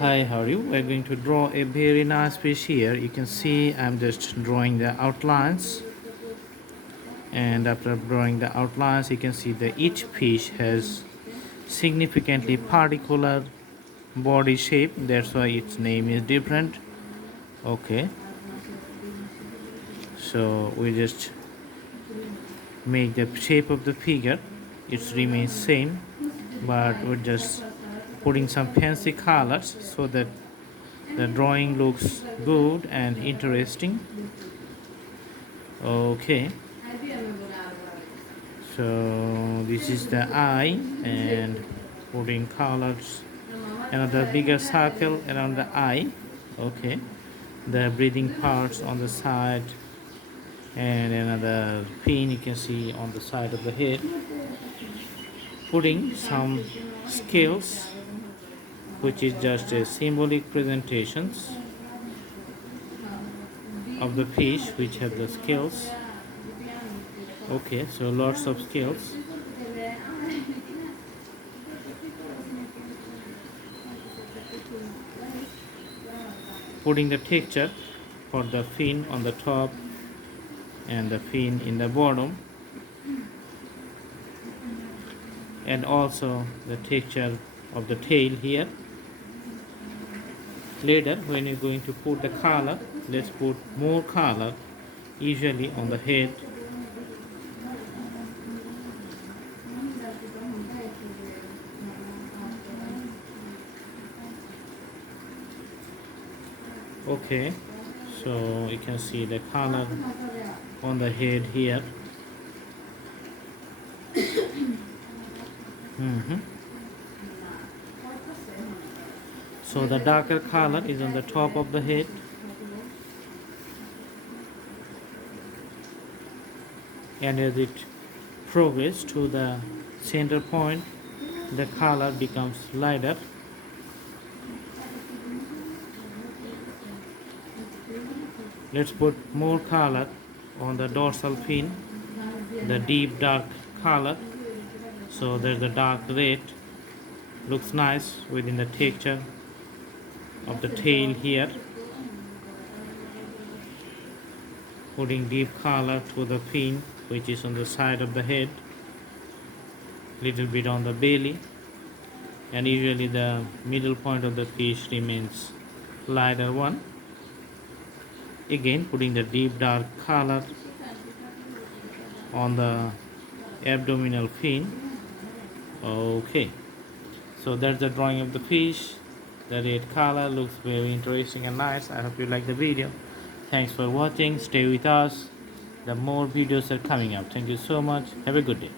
Hi, how are you? We're going to draw a very nice fish here. You can see I'm just drawing the outlines, and after drawing the outlines you can see that each fish has significantly particular body shape. That's why its name is different. Okay, so we just make the shape of the figure. It remains same, but we're just putting some fancy colors so that the drawing looks good and interesting. Okay, so this is the eye, and putting colors, another bigger circle around the eye. Okay, the breathing parts on the side, and another fin you can see on the side of the head. Putting some scales, which is just a symbolic presentations of the fish which have the scales. Okay, so lots of scales. Putting the texture for the fin on the top and the fin in the bottom, and also the texture of the tail here. Later when you're going to put the color, let's put more color usually on the head. Okay, so you can see the color on the head here. So the darker color is on the top of the head, and as it progresses to the center point, the color becomes lighter. Let's put more color on the dorsal fin, the deep dark color. So there's the dark red, looks nice within the texture of the tail here. Putting deep color to the fin, which is on the side of the head, little bit on the belly, and usually the middle point of the fish remains lighter one. Again putting the deep dark color on the abdominal fin. Okay, so that's the drawing of the fish. The red color looks very interesting and nice. I hope you like the video. Thanks for watching. Stay with us. The more videos are coming up. Thank you so much. Have a good day.